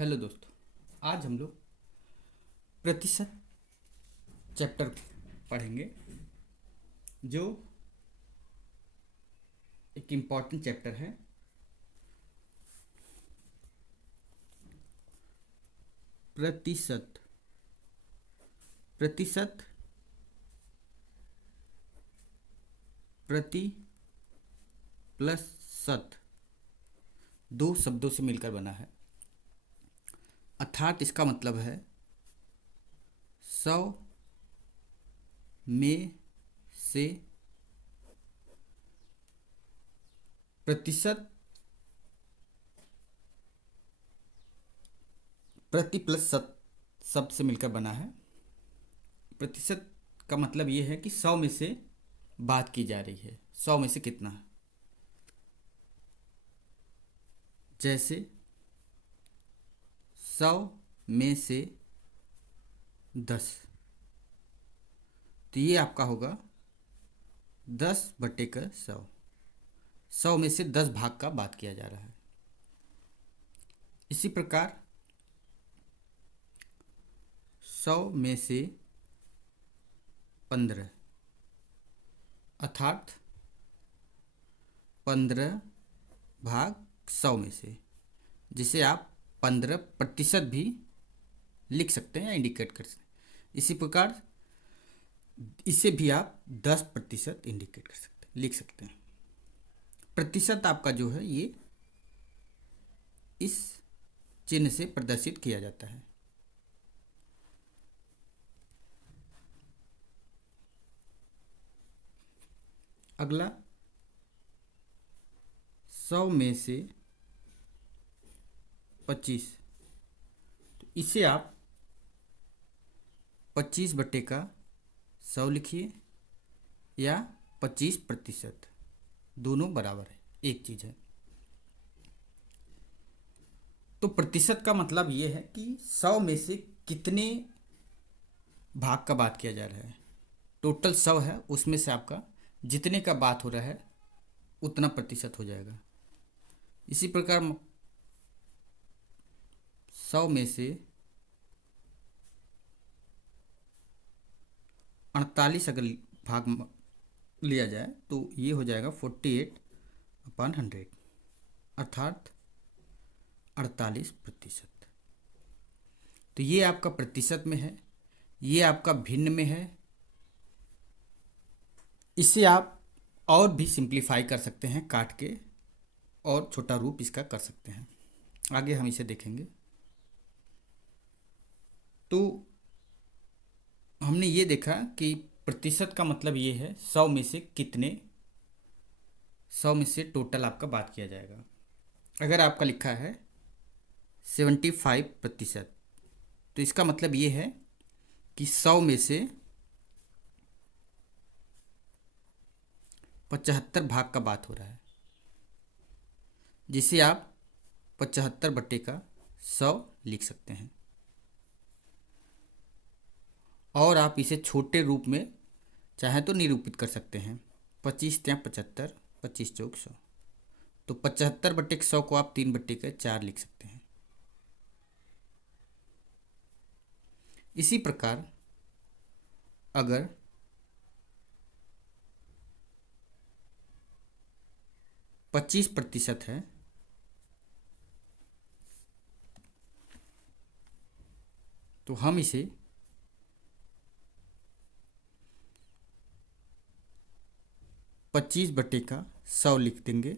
Hello दोस्तों। आज हम लोग प्रतिशत चैप्टर पढ़ेंगे, जो एक इम्पॉर्टेंट चैप्टर है। प्रतिशत प्रतिशत प्रति प्लस शत दो शब्दों से मिलकर बना है। अर्थात इसका मतलब है 100 में से प्रतिशत प्रति प्लस शत शब्द से मिलकर बना है। प्रतिशत का मतलब ये है कि 100 में से बात की जा रही है। 100 में से कितना है, जैसे 100 में से 10, तो ये आपका होगा 10/100। 100 में से 10 भाग का बात किया जा रहा है। इसी प्रकार 100 में से 15, अर्थात 15/100 में से, जिसे आप 15% भी लिख सकते हैं या इंडिकेट कर सकते हैं। इसी प्रकार इसे भी आप 10% इंडिकेट कर सकते हैं, लिख सकते हैं। प्रतिशत आपका जो है ये इस चिन्ह से प्रदर्शित किया जाता है। अगला 100 में से 25, तो इसे आप 25/100 लिखिए या 25%, दोनों बराबर है, एक चीज़ है। तो प्रतिशत का मतलब ये है कि 100 में से कितने भाग का बात किया जा रहा है। टोटल 100 है, उसमें से आपका जितने का बात हो रहा है उतना प्रतिशत हो जाएगा। इसी प्रकार 100 में से 48 अगर भाग लिया जाए तो ये हो जाएगा 48/100, अर्थात 48%। तो ये आपका प्रतिशत में है, ये आपका भिन्न में है। इसे आप और भी सिंप्लीफाई कर सकते हैं, काट के और छोटा रूप इसका कर सकते हैं। आगे हम इसे देखेंगे। तो हमने ये देखा कि प्रतिशत का मतलब ये है 100 में से कितने, 100 में से टोटल आपका बात किया जाएगा। अगर आपका लिखा है 75%, तो इसका मतलब ये है कि 100 में से 75 भाग का बात हो रहा है, जिसे आप 75/100 लिख सकते हैं। और आप इसे छोटे रूप में चाहे तो निरूपित कर सकते हैं। 25×75, 25×4 तो 75/100 को आप 3/4 लिख सकते हैं। इसी प्रकार अगर 25% है तो हम इसे 25/100 लिख देंगे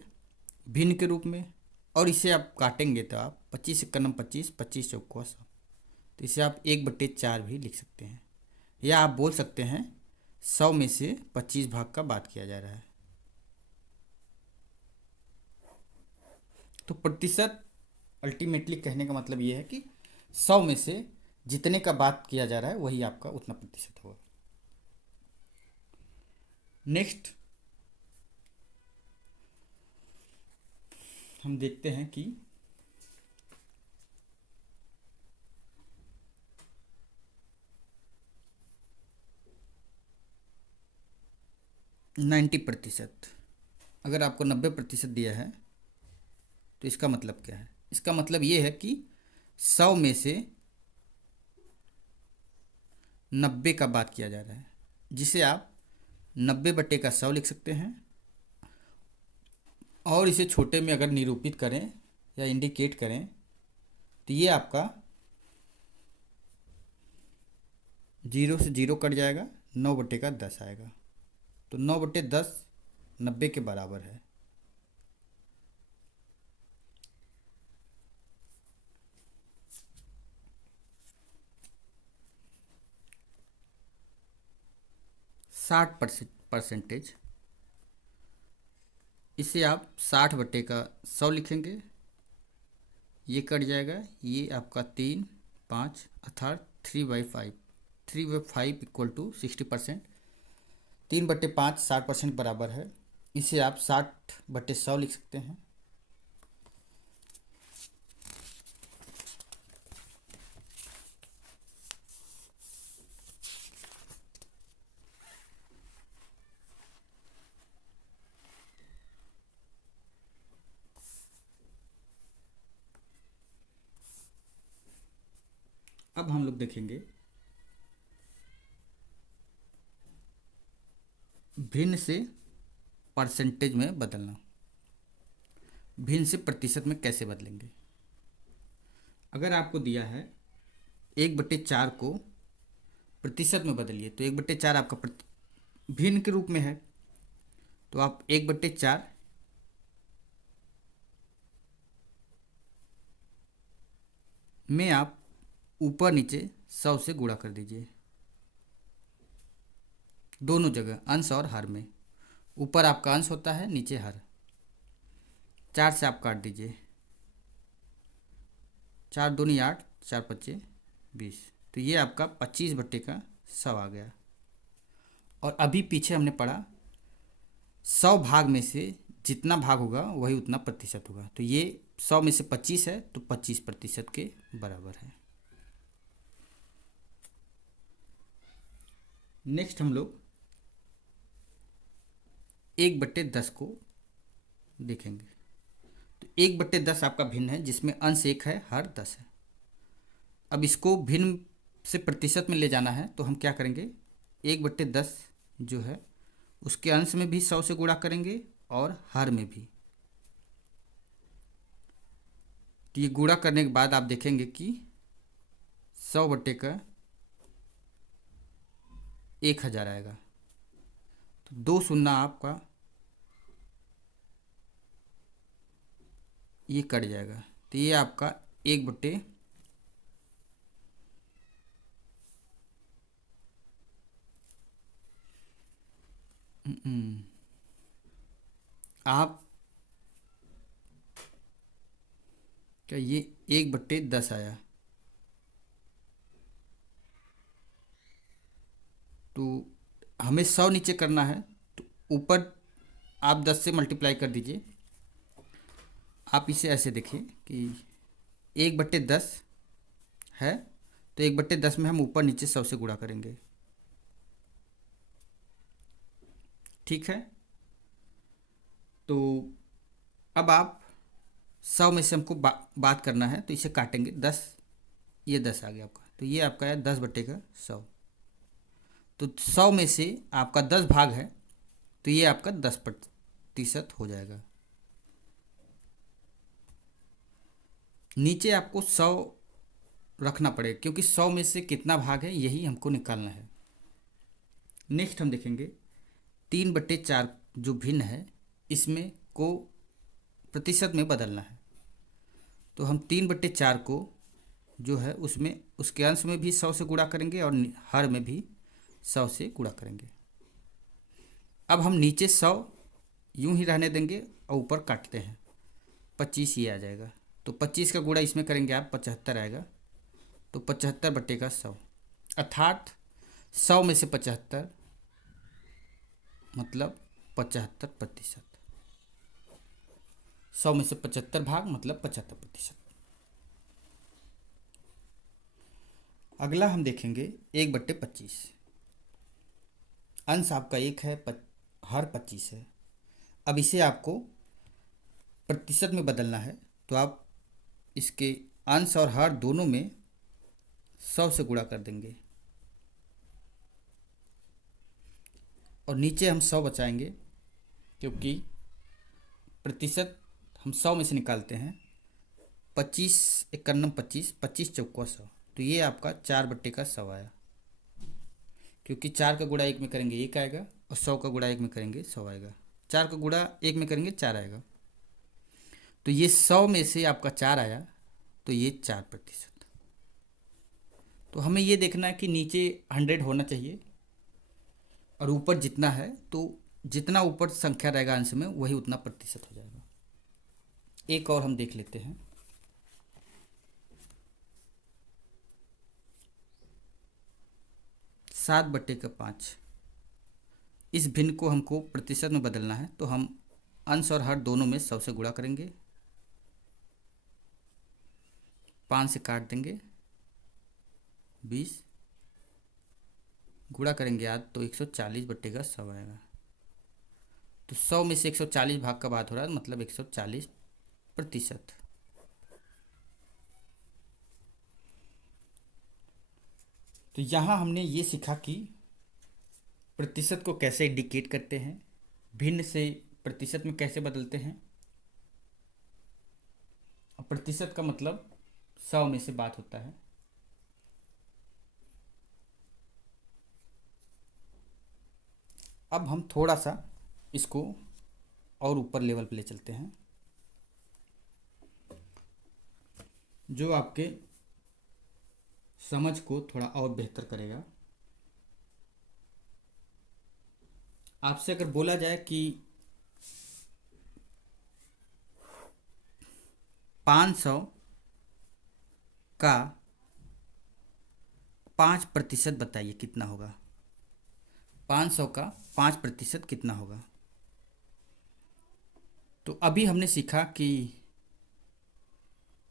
भिन्न के रूप में। और इसे आप काटेंगे तो आप 25×1 25, 25×4 100, तो इसे आप 1/4 भी लिख सकते हैं। या आप बोल सकते हैं 100 में से 25 भाग का बात किया जा रहा है। तो प्रतिशत अल्टीमेटली कहने का मतलब ये है कि 100 में से जितने का बात किया जा रहा है वही आपका उतना प्रतिशत होगा। नेक्स्ट हम देखते हैं कि 90%। अगर आपको 90% दिया है तो इसका मतलब क्या है। इसका मतलब ये है कि 100 में से 90 का बात किया जा रहा है, जिसे आप 90/100 लिख सकते हैं। और इसे छोटे में अगर निरूपित करें या इंडिकेट करें तो ये आपका 0 से 0 कट जाएगा, 9/10 आएगा। तो 9/10 90 के बराबर है। साठ परसेंटेज, इसे आप 60/100 लिखेंगे, ये कट जाएगा, ये आपका 3 5 अर्थात 3/5, 3/5 इक्वल टू 60%। 3/5 60% बराबर है, इसे आप 60/100 लिख सकते हैं। अब हम लोग देखेंगे भिन्न से परसेंटेज में बदलना। भिन्न से प्रतिशत में कैसे बदलेंगे? अगर आपको दिया है 1/4 को प्रतिशत में बदलिए, तो 1/4 आपका भिन्न के रूप में है, तो आप 1/4 में आप ऊपर नीचे 100 से गुणा कर दीजिए, दोनों जगह अंश और हर में। ऊपर आपका अंश होता है, नीचे हर। 4 से आप काट दीजिए, 4 दूनी 8, 4 पच्चे 20, तो ये आपका 25/100 आ गया। और अभी पीछे हमने पढ़ा 100 भाग में से जितना भाग होगा वही उतना प्रतिशत होगा, तो ये 100 में से 25 है, तो 25% के बराबर है। नेक्स्ट हम लोग 1/10 को देखेंगे। तो 1/10 आपका भिन्न है, जिसमें अंश 1 है, हर 10 है। अब इसको भिन्न से प्रतिशत में ले जाना है, तो हम क्या करेंगे, 1/10 जो है उसके अंश में भी 100 से गुणा करेंगे और हर में भी। तो ये गुणा करने के बाद आप देखेंगे कि 100/1000 आएगा। तो 2 शून्य आपका ये कट जाएगा, तो ये आपका 1/, आप क्या ये 1/10 आया, तो हमें 100 नीचे करना है, तो ऊपर आप 10 से मल्टीप्लाई कर दीजिए। आप इसे ऐसे देखिए कि 1/10 है, तो 1/10 में हम ऊपर नीचे 100 से गुणा करेंगे, ठीक है। तो अब आप 100 में से हमको बात करना है, तो इसे काटेंगे 10, ये 10 आ गया आपका, तो ये आपका है 10/100। तो 100 में से आपका 10 भाग है, तो ये आपका 10% हो जाएगा। नीचे आपको 100 रखना पड़ेगा, क्योंकि 100 में से कितना भाग है यही हमको निकालना है। नेक्स्ट हम देखेंगे 3/4 जो भिन्न है, इसमें को प्रतिशत में बदलना है। तो हम 3/4 को जो है उसमें उसके अंश में भी 100 से गुणा करेंगे और हर में भी 100 से गुणा करेंगे। अब हम नीचे 100 यूं ही रहने देंगे और ऊपर काटते हैं, 25 ये आ जाएगा। तो 25 का गुणा इसमें करेंगे आप, 75 आएगा। तो 75/100 अर्थात 100 में से 75 मतलब 75%। 100 में से 75 भाग मतलब 75%। अगला हम देखेंगे 1/25। अंश आपका 1 है, हर 25 है। अब इसे आपको प्रतिशत में बदलना है, तो आप इसके अंश और हर दोनों में 100 से गुणा कर देंगे और नीचे हम 100 बचाएंगे, क्योंकि प्रतिशत हम 100 में से निकालते हैं। 25 इक्यानम 25, 25 चौका 100, तो ये आपका 4/100 आया, क्योंकि 4 का गुणा 1 में करेंगे 1 आएगा और 100 का गुणा 1 में करेंगे 100 आएगा। 4 का गुणा 1 में करेंगे 4 आएगा, तो ये 100 में से आपका 4 आया, तो ये 4%। तो हमें ये देखना है कि नीचे 100 होना चाहिए और ऊपर जितना है, तो जितना ऊपर संख्या रहेगा अंश में वही उतना प्रतिशत हो जाएगा। एक और हम देख लेते हैं। 7/5, इस भिन्न को हमको प्रतिशत में बदलना है, तो हम अंश और हर दोनों में 100 से गुणा करेंगे, 5 से काट देंगे, 20 गुणा करेंगे आज तो 140/100 आएगा। तो 100 में से 140 भाग का बात हो रहा है, मतलब 140%। तो यहाँ हमने ये सीखा कि प्रतिशत को कैसे इंडिकेट करते हैं, भिन्न से प्रतिशत में कैसे बदलते हैं, और प्रतिशत का मतलब 100 में से बात होता है। अब हम थोड़ा सा इसको और ऊपर लेवल पे ले चलते हैं, जो आपके समझ को थोड़ा और बेहतर करेगा। आपसे अगर बोला जाए कि 500 का 5% बताइए कितना होगा, 500 का 5% कितना होगा। तो अभी हमने सीखा कि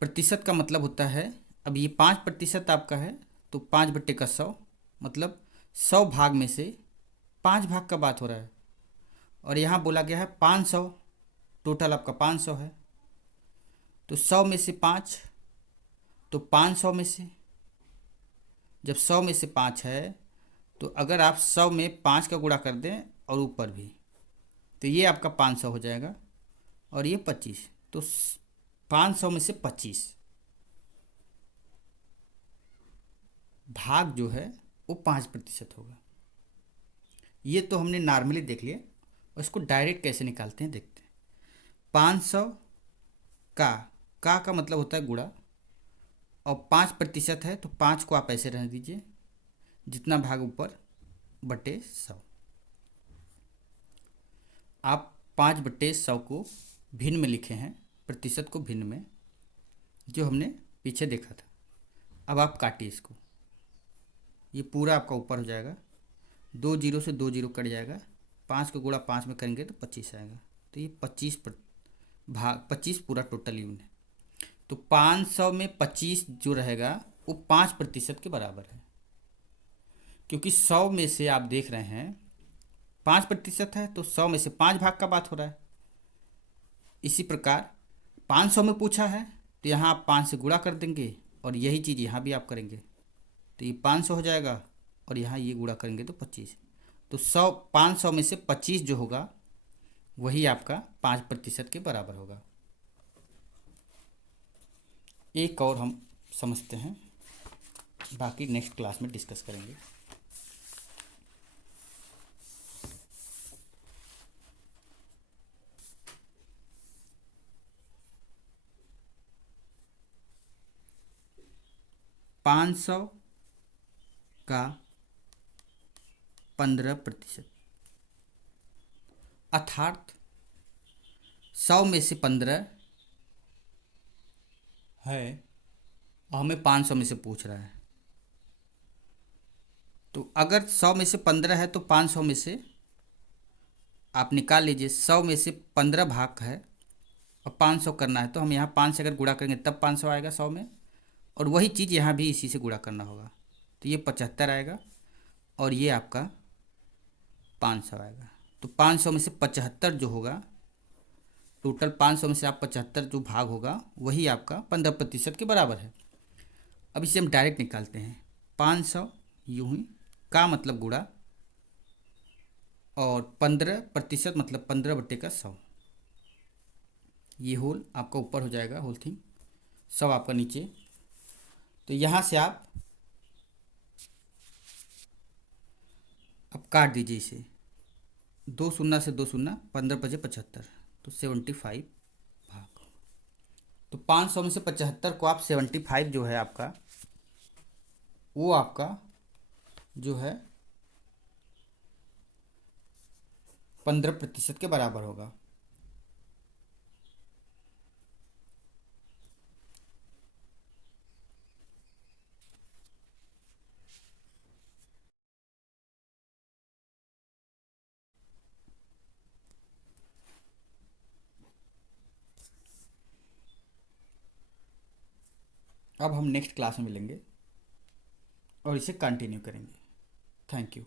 प्रतिशत का मतलब होता है, अब ये 5% आपका है, तो 5/100 मतलब 100 भाग में से 5 भाग का बात हो रहा है, और यहाँ बोला गया है 500, टोटल आपका 500 है, तो 100 में से 5, तो 500 में से, जब 100 में से 5 है, तो अगर आप 100 में 5 का गुणा कर दें और ऊपर भी, तो ये आपका 500 हो जाएगा, और ये 25, तो 500 में से 25 भाग जो है वो 5% होगा। ये तो हमने नॉर्मली देख लिया, और इसको डायरेक्ट कैसे निकालते हैं देखते हैं। 500 का मतलब होता है गुणा, और 5% है तो 5 को आप ऐसे रहने दीजिए, जितना भाग ऊपर बटे 100। आप 5/100 को भिन्न में लिखे हैं, प्रतिशत को भिन्न में, जो हमने पीछे देखा था। अब आप काटिए इसको, ये पूरा आपका ऊपर हो जाएगा, 2 जीरो से 2 जीरो कट जाएगा, 5 को गुणा 5 में करेंगे तो 25 आएगा, तो ये 25 पूरा टोटल यूनिट है। तो 500 में 25 जो रहेगा वो 5% के बराबर है, क्योंकि 100 में से आप देख रहे हैं 5% है, तो 100 में से 5 भाग का बात हो रहा है। इसी प्रकार 500 में पूछा है, तो यहाँ आप 5 से गुणा कर देंगे, और यही चीज़ यहाँ भी आप करेंगे, तो ये 500 हो जाएगा, और यहाँ ये गुणा करेंगे तो 25, तो 500 में से 25 जो होगा वही आपका 5% के बराबर होगा। एक और हम समझते हैं, बाकी नेक्स्ट क्लास में डिस्कस करेंगे। पाँच सौ का 15%, अर्थात 100 में से 15 है और हमें 500 में से पूछ रहा है। तो अगर 100 में से 15 है तो 500 में से आप निकाल लीजिए, 100 में से 15 भाग है और 500 करना है, तो हम यहाँ 5 से अगर गुणा करेंगे तब 500 आएगा 100 में, और वही चीज़ यहाँ भी इसी से गुणा करना होगा, तो ये 75 आएगा और ये आपका 500 आएगा। तो 500 में से 75 जो होगा टोटल 500 में से आप 75 जो भाग होगा वही आपका 15% के बराबर है। अब इसे हम डायरेक्ट निकालते हैं। 500 यूं ही का मतलब गुणा और 15% मतलब 15/100। ये होल आपका ऊपर हो जाएगा, होल थिंग 100 आपका नीचे। तो यहाँ से आप अब काट दीजिए इसे, 2 शून्य से 2 शून्य, 15×5 = 75, तो 75 भाग। तो 500 में से 75 को आप 75 जो है आपका, वो आपका जो है 15% के बराबर होगा। अब हम नेक्स्ट क्लास में मिलेंगे और इसे कंटिन्यू करेंगे। Thank you.